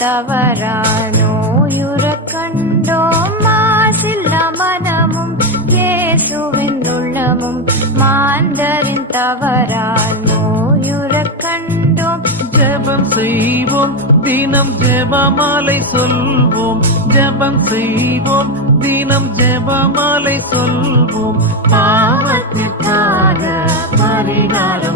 தவறால் நோயுறக் கண்டோம். மாசில்ல மனமும் இயேசுவின் உள்ளமும் மாந்தரின் தவறால் நோயுறக் கண்டோம். ஜெபம் செய்வோம் தினம் ஜெபமாலை சொல்வோம். ஜெபம் செய்வோம் தினம் ஜெபமாலை சொல்வோம். பாவத்திற்காக பரிகாரம்